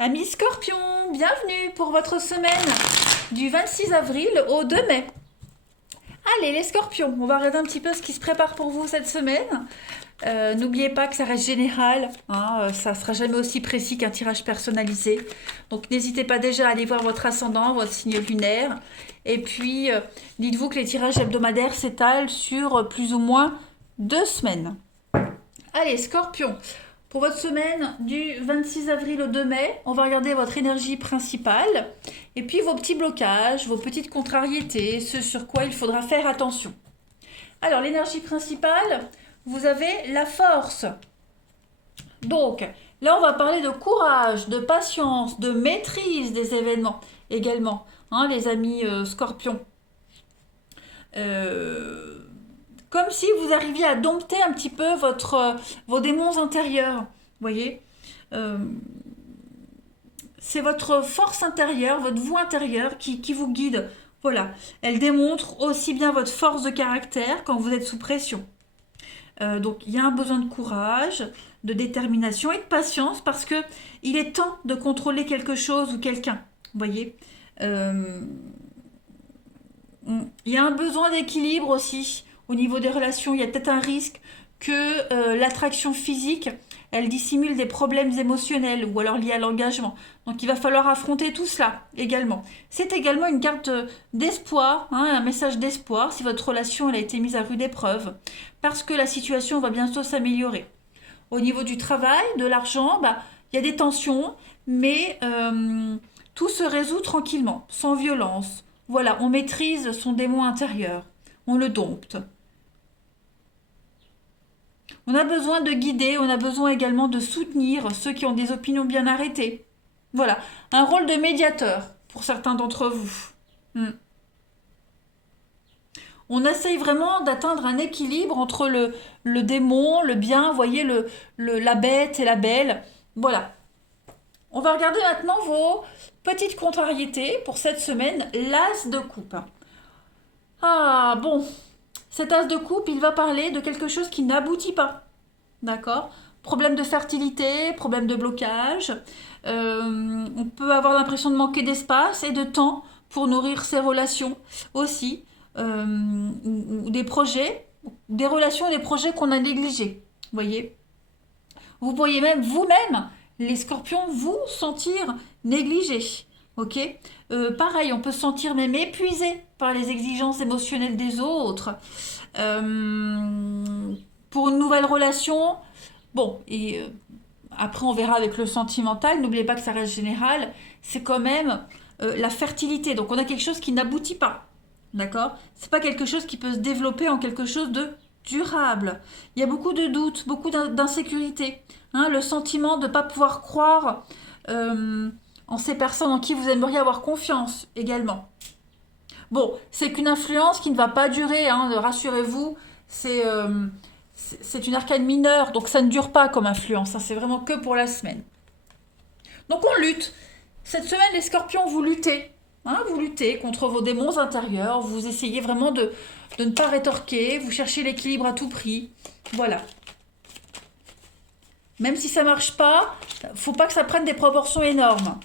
Amis Scorpion, bienvenue pour votre semaine du 26 avril au 2 mai. Allez les Scorpions, on va regarder un petit peu ce qui se prépare pour vous cette semaine. N'oubliez pas que ça reste général, hein, ça ne sera jamais aussi précis qu'un tirage personnalisé. Donc n'hésitez pas déjà à aller voir votre ascendant, votre signe lunaire. Et puis dites-vous que les tirages hebdomadaires s'étalent sur plus ou moins 2 semaines. Allez Scorpion, pour votre semaine du 26 avril au 2 mai, on va regarder votre énergie principale et puis vos petits blocages, vos petites contrariétés, ce sur quoi il faudra faire attention. Alors, l'énergie principale, vous avez la force. Donc, là, on va parler de courage, de patience, de maîtrise des événements également, hein, les amis scorpions. Comme si vous arriviez à dompter un petit peu vos démons intérieurs. Vous voyez. C'est votre force intérieure, votre voix intérieure qui vous guide. Voilà. Elle démontre aussi bien votre force de caractère quand vous êtes sous pression. Donc il y a un besoin de courage, de détermination et de patience parce que il est temps de contrôler quelque chose ou quelqu'un. Vous voyez. Il y a un besoin d'équilibre aussi au niveau des relations. Il y a peut-être un risque que l'attraction physique, elle dissimule des problèmes émotionnels ou alors liés à l'engagement. Donc il va falloir affronter tout cela également. C'est également une carte d'espoir, hein, un message d'espoir si votre relation elle a été mise à rude épreuve, parce que la situation va bientôt s'améliorer. Au niveau du travail, de l'argent, il y a des tensions, mais tout se résout tranquillement, sans violence. Voilà, on maîtrise son démon intérieur, on le dompte. On a besoin de guider, on a besoin également de soutenir ceux qui ont des opinions bien arrêtées. Voilà, un rôle de médiateur pour certains d'entre vous. On essaye vraiment d'atteindre un équilibre entre le démon, le bien, vous voyez, la bête et la belle. Voilà. On va regarder maintenant vos petites contrariétés pour cette semaine, l'as de coupe. Ah bon, cet as de coupe, il va parler de quelque chose qui n'aboutit pas. D'accord. Problème de fertilité, problème de blocage. On peut avoir l'impression de manquer d'espace et de temps pour nourrir ses relations aussi. Ou des projets, des relations et des projets qu'on a négligés. Vous voyez. Vous pourriez même vous-même, les scorpions, vous sentir négligés. Ok. Pareil, on peut se sentir même épuisé par les exigences émotionnelles des autres. Pour une nouvelle relation, bon, et après on verra avec le sentimental, n'oubliez pas que ça reste général, c'est quand même la fertilité. Donc on a quelque chose qui n'aboutit pas. D'accord. C'est pas quelque chose qui peut se développer en quelque chose de durable. Il y a beaucoup de doutes, beaucoup d'insécurité. Hein, le sentiment de ne pas pouvoir croire en ces personnes en qui vous aimeriez avoir confiance également. Bon, c'est qu'une influence qui ne va pas durer, hein, rassurez-vous, c'est une arcane mineure, donc ça ne dure pas comme influence, hein, c'est vraiment que pour la semaine. Donc on lutte. Cette semaine, les scorpions, vous luttez. Hein, vous luttez contre vos démons intérieurs, vous essayez vraiment de ne pas rétorquer, vous cherchez l'équilibre à tout prix. Voilà. Même si ça marche pas, faut pas que ça prenne des proportions énormes.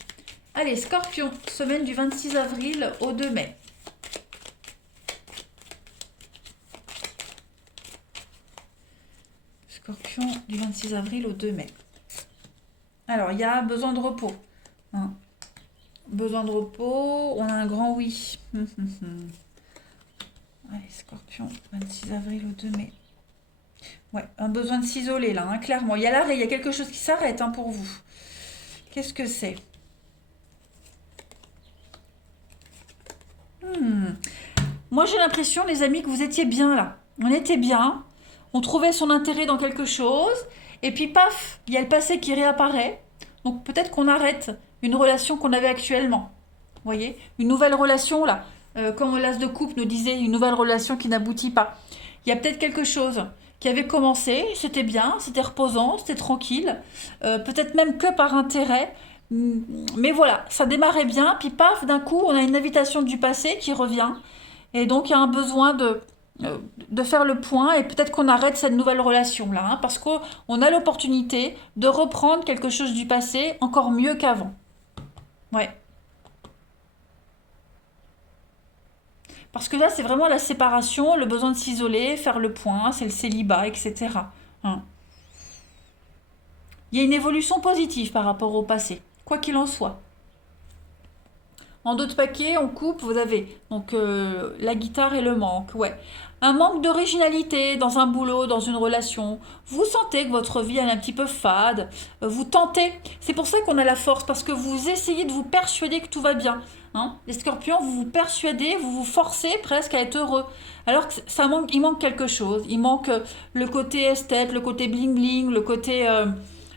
Allez, Scorpion, semaine du 26 avril au 2 mai. Scorpion du 26 avril au 2 mai. Alors, il y a besoin de repos. Hein. Besoin de repos, on a un grand oui. Allez, Scorpion, 26 avril au 2 mai. Ouais, un besoin de s'isoler là, hein, clairement. Il y a l'arrêt, il y a quelque chose qui s'arrête hein, pour vous. Qu'est-ce que c'est? Moi j'ai l'impression, les amis, que vous étiez bien là. On était bien, on trouvait son intérêt dans quelque chose, et puis paf, il y a le passé qui réapparaît. Donc peut-être qu'on arrête une relation qu'on avait actuellement. Vous voyez. Une nouvelle relation là. Comme l'as de coupe nous disait, une nouvelle relation qui n'aboutit pas. Il y a peut-être quelque chose qui avait commencé, c'était bien, c'était reposant, c'était tranquille. Peut-être même que par intérêt. Mais voilà, ça démarrait bien, puis paf, d'un coup, on a une invitation du passé qui revient. Et donc, il y a un besoin de faire le point et peut-être qu'on arrête cette nouvelle relation-là, hein, parce qu'on a l'opportunité de reprendre quelque chose du passé encore mieux qu'avant. Ouais. Parce que là, c'est vraiment la séparation, le besoin de s'isoler, faire le point, c'est le célibat, etc. Hein. Il y a une évolution positive par rapport au passé, quoi qu'il en soit. En d'autres paquets, on coupe, vous avez donc la guitare et le manque, ouais. Un manque d'originalité dans un boulot, dans une relation. Vous sentez que votre vie elle est un petit peu fade, vous tentez. C'est pour ça qu'on a la force, parce que vous essayez de vous persuader que tout va bien. Hein. Les scorpions, vous vous persuadez, vous vous forcez presque à être heureux. Alors que ça manque, il manque quelque chose. Il manque le côté esthète, le côté bling bling, le côté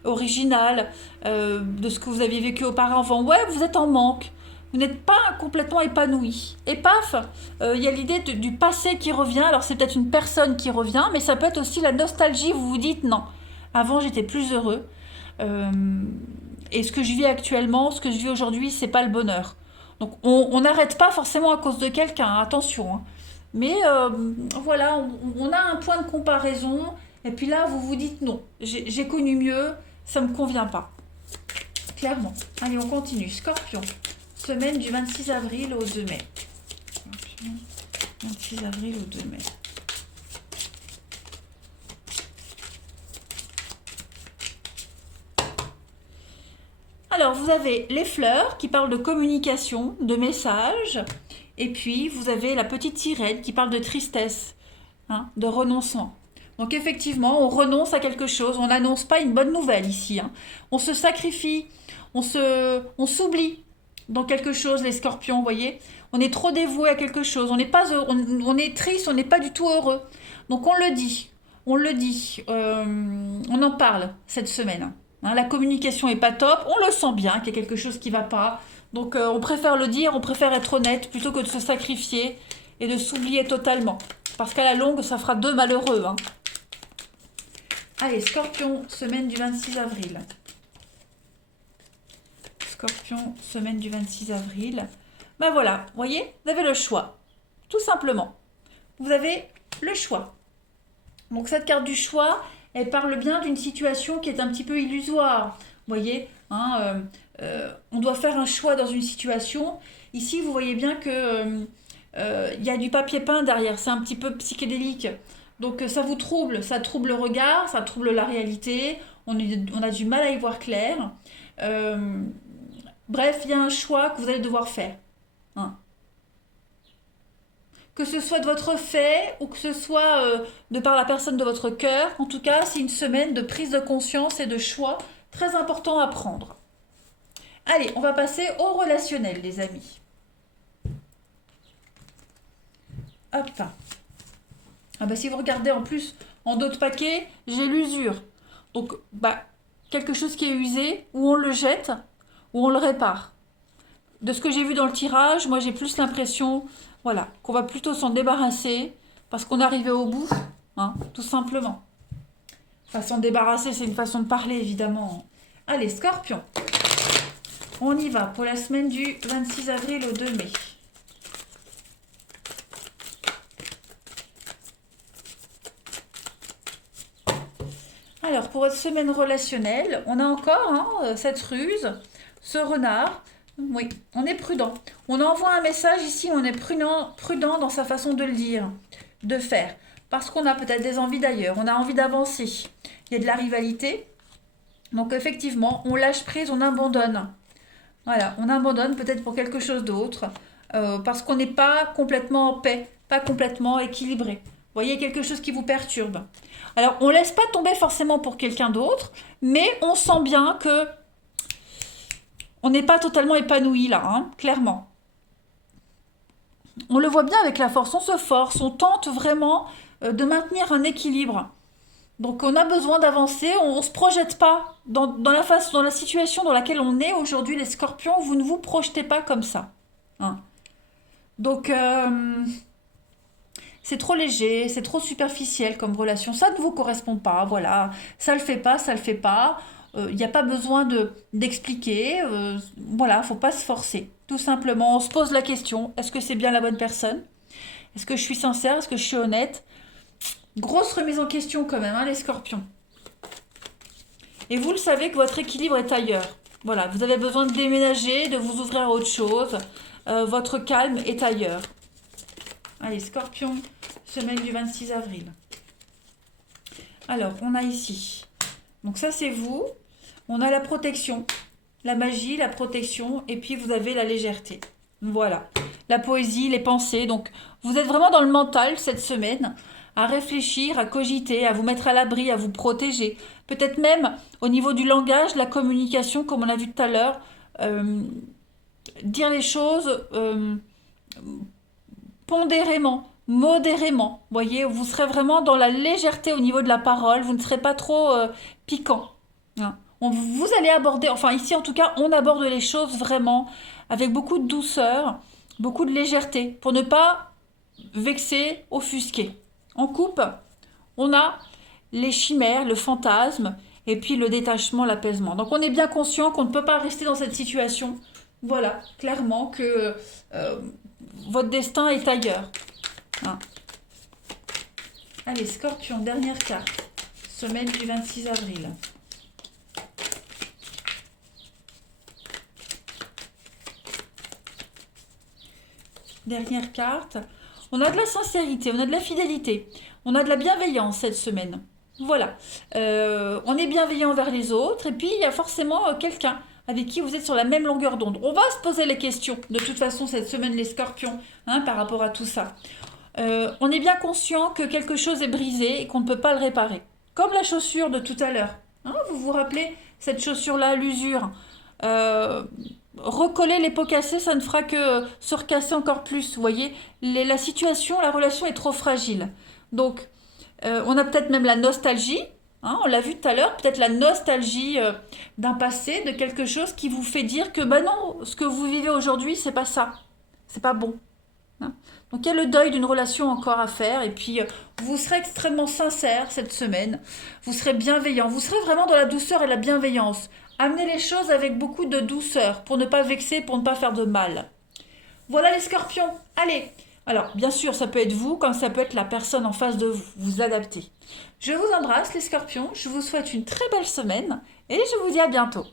original de ce que vous aviez vécu auparavant. Ouais, vous êtes en manque. Vous n'êtes pas complètement épanoui. Et paf, il y a l'idée du passé qui revient. Alors c'est peut-être une personne qui revient, mais ça peut être aussi la nostalgie. Vous vous dites non, avant j'étais plus heureux. Euh, et ce que je vis actuellement, ce que je vis aujourd'hui, c'est pas le bonheur. Donc on n'arrête pas forcément à cause de quelqu'un, hein, attention. Hein. Mais voilà, on a un point de comparaison. Et puis là, vous vous dites non, j'ai connu mieux, ça me convient pas. Clairement. Allez, on continue. Scorpion. Semaine du 26 avril au 2 mai. 26 avril au 2 mai. Alors, vous avez les fleurs qui parlent de communication, de messages. Et puis, vous avez la petite sirène qui parle de tristesse, hein, de renoncement. Donc, effectivement, on renonce à quelque chose. On n'annonce pas une bonne nouvelle ici. Hein. On se sacrifie, on s'oublie dans quelque chose, les scorpions, vous voyez. On est trop dévoué à quelque chose. On n'est pas heureux, on est triste, on n'est pas du tout heureux. Donc, on le dit. On le dit. On en parle cette semaine. Hein, la communication est pas top. On le sent bien qu'il y a quelque chose qui va pas. Donc, on préfère le dire, on préfère être honnête plutôt que de se sacrifier et de s'oublier totalement. Parce qu'à la longue, ça fera deux malheureux. Hein. Allez, Scorpion, semaine du 26 avril. Scorpion, semaine du 26 avril. Ben voilà, vous voyez, vous avez le choix. Tout simplement. Vous avez le choix. Donc cette carte du choix, elle parle bien d'une situation qui est un petit peu illusoire. Vous voyez, hein, on doit faire un choix dans une situation. Ici, vous voyez bien que y a du papier peint derrière. C'est un petit peu psychédélique. Donc ça vous trouble, ça trouble le regard, ça trouble la réalité. On a du mal à y voir clair. Bref, il y a un choix que vous allez devoir faire. Hein. Que ce soit de votre fait ou que ce soit de par la personne de votre cœur, en tout cas, c'est une semaine de prise de conscience et de choix très important à prendre. Allez, on va passer au relationnel, les amis. Hop. Ah bah, si vous regardez en plus en d'autres paquets, j'ai l'usure. Donc, bah, quelque chose qui est usé, ou on le jette, ou on le répare. De ce que j'ai vu dans le tirage, moi j'ai plus l'impression, voilà, qu'on va plutôt s'en débarrasser parce qu'on est arrivé au bout, hein, tout simplement. Enfin, s'en débarrasser, c'est une façon de parler, évidemment. Allez, Scorpion. On y va pour la semaine du 26 avril au 2 mai. Alors, pour votre semaine relationnelle, on a encore hein, cette ruse, ce renard. Oui, on est prudent. On envoie un message ici, on est prudent dans sa façon de le dire, de faire. Parce qu'on a peut-être des envies d'ailleurs, on a envie d'avancer. Il y a de la rivalité. Donc effectivement, on lâche prise, on abandonne. Voilà, on abandonne peut-être pour quelque chose d'autre. Parce qu'on n'est pas complètement en paix, pas complètement équilibré. Vous voyez, quelque chose qui vous perturbe. Alors, on ne laisse pas tomber forcément pour quelqu'un d'autre, mais on sent bien que on n'est pas totalement épanoui là, hein, clairement. On le voit bien avec la force, on se force, on tente vraiment de maintenir un équilibre. Donc on a besoin d'avancer, on ne se projette pas dans la situation dans laquelle on est aujourd'hui, les scorpions, vous ne vous projetez pas comme ça. Hein. Donc c'est trop léger, c'est trop superficiel comme relation, ça ne vous correspond pas, voilà, ça le fait pas, ça le fait pas. Il n'y a pas besoin d'expliquer, voilà, faut pas se forcer. Tout simplement, on se pose la question, est-ce que c'est bien la bonne personne? Est-ce que je suis sincère? Est-ce que je suis honnête? Grosse remise en question quand même, hein, les scorpions. Et vous le savez que votre équilibre est ailleurs. Voilà, vous avez besoin de déménager, de vous ouvrir à autre chose. Votre calme est ailleurs. Allez, Scorpion, semaine du 26 avril. Alors, on a ici. Donc ça, c'est vous. On a la protection, la magie, la protection. Et puis, vous avez la légèreté. Voilà. La poésie, les pensées. Donc, vous êtes vraiment dans le mental cette semaine. À réfléchir, à cogiter, à vous mettre à l'abri, à vous protéger. Peut-être même au niveau du langage, la communication, comme on a vu tout à l'heure. Dire les choses pondérément, modérément. Vous voyez, vous serez vraiment dans la légèreté au niveau de la parole. Vous ne serez pas trop piquant. Hein. Vous allez aborder, enfin ici en tout cas, on aborde les choses vraiment avec beaucoup de douceur, beaucoup de légèreté, pour ne pas vexer, offusquer. En coupe, on a les chimères, le fantasme, et puis le détachement, l'apaisement. Donc on est bien conscient qu'on ne peut pas rester dans cette situation. Voilà, clairement que votre destin est ailleurs. Hein. Allez, Scorpion, dernière carte. Semaine du 26 avril. Dernière carte. On a de la sincérité, on a de la fidélité, on a de la bienveillance cette semaine. Voilà. On est bienveillant vers les autres et puis il y a forcément quelqu'un avec qui vous êtes sur la même longueur d'onde. On va se poser les questions, de toute façon, cette semaine, les Scorpions, hein, par rapport à tout ça. On est bien conscient que quelque chose est brisé et qu'on ne peut pas le réparer. Comme la chaussure de tout à l'heure. Hein, vous vous rappelez, cette chaussure-là, l'usure. Recoller les pots cassés, ça ne fera que se recasser encore plus. Vous voyez, la situation, la relation est trop fragile. Donc, on a peut-être même la nostalgie. Hein, on l'a vu tout à l'heure, peut-être la nostalgie d'un passé, de quelque chose qui vous fait dire que bah non, ce que vous vivez aujourd'hui, c'est pas ça. C'est pas bon. Hein. Donc il y a le deuil d'une relation encore à faire et puis vous serez extrêmement sincère cette semaine. Vous serez bienveillant. Vous serez vraiment dans la douceur et la bienveillance. Amenez les choses avec beaucoup de douceur pour ne pas vexer, pour ne pas faire de mal. Voilà les Scorpions. Allez. Alors, bien sûr, ça peut être vous, comme ça peut être la personne en face de vous. Vous adaptez. Je vous embrasse les Scorpions. Je vous souhaite une très belle semaine et je vous dis à bientôt.